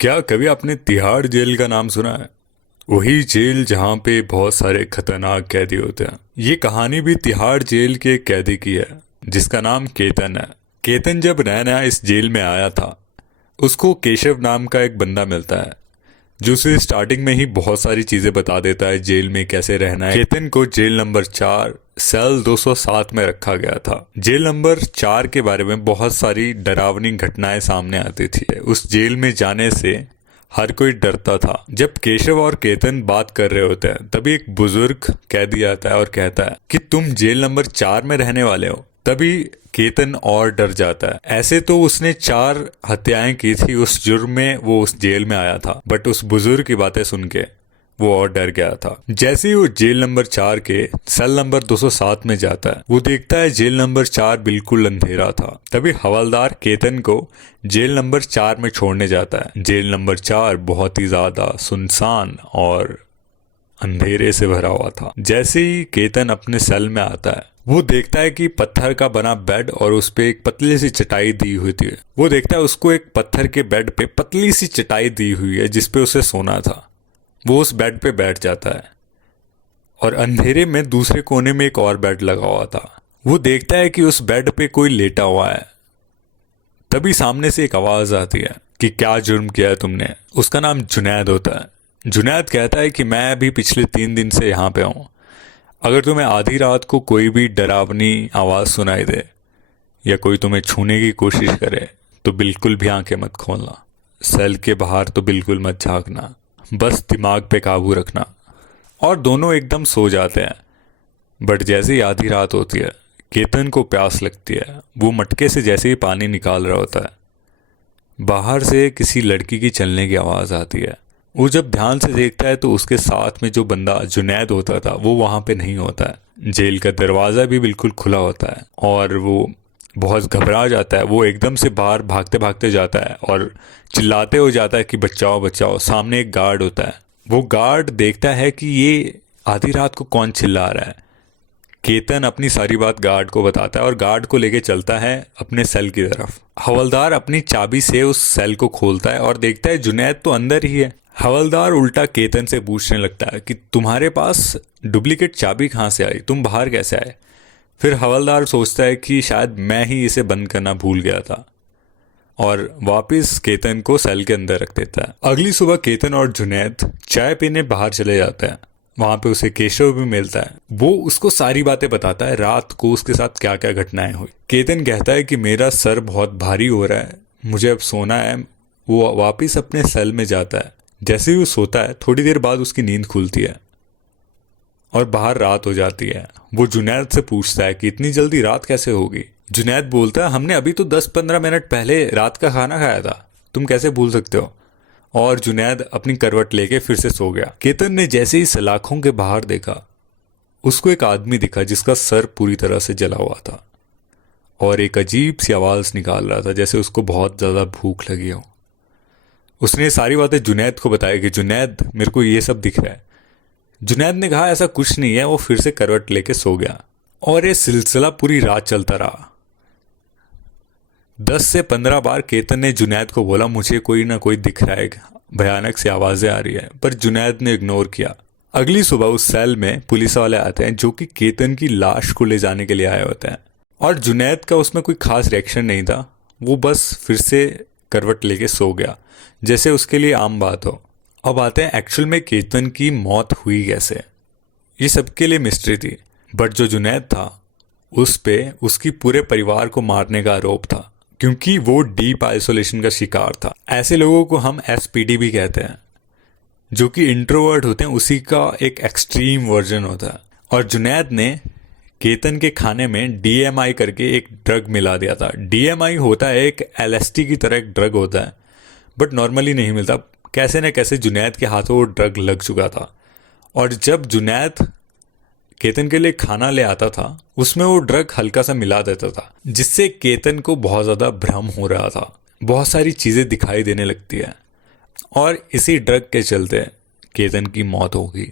क्या कभी आपने तिहाड़ जेल का नाम सुना है? वही जेल जहाँ पे बहुत सारे खतरनाक कैदी होते हैं। ये कहानी भी तिहाड़ जेल के एक कैदी की है जिसका नाम केतन है। केतन जब नया नया इस जेल में आया था, उसको केशव नाम का एक बंदा मिलता है जो उसे स्टार्टिंग में ही बहुत सारी चीजें बता देता है जेल में कैसे रहना है। केतन को जेल नंबर 4 सेल 207 में रखा गया था। जेल नंबर 4 के बारे में बहुत सारी डरावनी घटनाएं सामने आती थी। उस जेल में जाने से हर कोई डरता था। जब केशव और केतन बात कर रहे होते हैं तभी एक बुजुर्ग कैदी आता है और कहता है कि तुम जेल नंबर 4 में रहने वाले हो। तभी केतन और डर जाता है। ऐसे तो उसने 4 हत्याएं की थी, उस जुर्म में वो उस जेल में आया था, बट उस बुजुर्ग की बातें सुन के वो और डर गया था। जैसे ही वो जेल नंबर 4 के सेल नंबर 207 में जाता है, वो देखता है जेल नंबर 4 बिल्कुल अंधेरा था। तभी हवलदार केतन को जेल नंबर 4 में छोड़ने जाता है। जेल नंबर 4 बहुत ही ज्यादा सुनसान और अंधेरे से भरा हुआ था। जैसे ही केतन अपने सेल में आता है, वो देखता है कि पत्थर का बना बेड और उस पे एक पतली सी चटाई दी हुई थी। वो देखता है उसको एक पत्थर के बेड पे पतली सी चटाई दी हुई है जिसपे उसे सोना था। वो उस बेड पे बैठ जाता है और अंधेरे में दूसरे कोने में एक और बेड लगा हुआ था। वो देखता है कि उस बेड पे कोई लेटा हुआ है। तभी सामने से एक आवाज आती है कि क्या जुर्म किया है तुमने। उसका नाम जुनैद होता है। जुनैद कहता है कि मैं अभी पिछले 3 दिन से यहाँ पे हूँ। अगर तुम्हें आधी रात को कोई भी डरावनी आवाज सुनाई दे या कोई तुम्हें छूने की कोशिश करे तो बिल्कुल भी आंखें मत खोलना। सेल के बाहर तो बिल्कुल मत झांकना, बस दिमाग पे काबू रखना। और दोनों एकदम सो जाते हैं। बट जैसे ही आधी रात होती है, केतन को प्यास लगती है। वो मटके से जैसे ही पानी निकाल रहा होता है, बाहर से किसी लड़की की चलने की आवाज आती है। वो जब ध्यान से देखता है तो उसके साथ में जो बंदा जुनैद होता था वो वहां पे नहीं होता है। जेल का दरवाजा भी बिल्कुल खुला होता है और वो बहुत घबरा जाता है। वो एकदम से बाहर भागते भागते जाता है और चिल्लाते हो जाता है कि बचाओ बचाओ। सामने एक गार्ड होता है। वो गार्ड देखता है कि ये आधी रात को कौन चिल्ला रहा है। केतन अपनी सारी बात गार्ड को बताता है और गार्ड को लेके चलता है अपने सेल की तरफ। हवलदार अपनी चाबी से उस सेल को खोलता है और देखता है जुनैद तो अंदर ही है। हवलदार उल्टा केतन से पूछने लगता है कि तुम्हारे पास डुप्लीकेट चाबी कहाँ से आई, तुम बाहर कैसे आए। फिर हवलदार सोचता है कि शायद मैं ही इसे बंद करना भूल गया था और वापस केतन को सेल के अंदर रख देता है। अगली सुबह केतन और जुनैद चाय पीने बाहर चले जाते हैं। वहां पे उसे केशव भी मिलता है। वो उसको सारी बातें बताता है, रात को उसके साथ क्या क्या घटनाएं हुई। केतन कहता है कि मेरा सर बहुत भारी हो रहा है, मुझे अब सोना है। वो वापस अपने सेल में जाता है। जैसे ही वो सोता है, थोड़ी देर बाद उसकी नींद खुलती है और बाहर रात हो जाती है। वो जुनैद से पूछता है कि इतनी जल्दी रात कैसे होगी। जुनैद बोलता है हमने अभी तो 10-15 मिनट पहले रात का खाना खाया था, तुम कैसे भूल सकते हो। और जुनैद अपनी करवट लेके फिर से सो गया। केतन ने जैसे ही सलाखों के बाहर देखा, उसको एक आदमी दिखा जिसका सर पूरी तरह से जला हुआ था और एक अजीब सी आवाज निकाल रहा था जैसे उसको बहुत ज्यादा भूख लगी हो। उसने सारी बातें जुनैद को बताई कि जुनैद मेरे को ये सब दिख रहा है। जुनैद ने कहा ऐसा कुछ नहीं है। वो फिर से करवट लेके सो गया और ये सिलसिला पूरी रात चलता रहा। 10 से 15 बार केतन ने जुनैद को बोला मुझे कोई ना कोई दिख रहा है, भयानक सी आवाजें आ रही है, पर जुनैद ने इग्नोर किया। अगली सुबह उस सेल में पुलिस वाले आते हैं जो कि केतन की लाश को ले जाने के लिए आए होते हैं और जुनैद का उसमें कोई खास रिएक्शन नहीं था। वो बस फिर से करवट लेके सो गया जैसे उसके लिए आम बात हो। अब आते हैं एक्चुअल में केतन की मौत हुई कैसे। ये सबके लिए मिस्ट्री थी, बट जो जुनैद था उस पे उसकी पूरे परिवार को मारने का आरोप था क्योंकि वो डीप आइसोलेशन का शिकार था। ऐसे लोगों को हम एसपीडी भी कहते हैं, जो कि इंट्रोवर्ट होते हैं, उसी का एक एक्सट्रीम वर्जन होता है। और जुनैद ने केतन के खाने में डीएमआई करके एक ड्रग मिला दिया था। डीएमआई होता है एक एलएसडी की तरह एक ड्रग होता है, बट नॉर्मली नहीं मिलता। कैसे न कैसे जुनैद के हाथों वो ड्रग लग चुका था और जब जुनैद केतन के लिए खाना ले आता था उसमें वो ड्रग हल्का सा मिला देता था, जिससे केतन को बहुत ज़्यादा भ्रम हो रहा था। बहुत सारी चीज़ें दिखाई देने लगती है और इसी ड्रग के चलते केतन की मौत हो गई।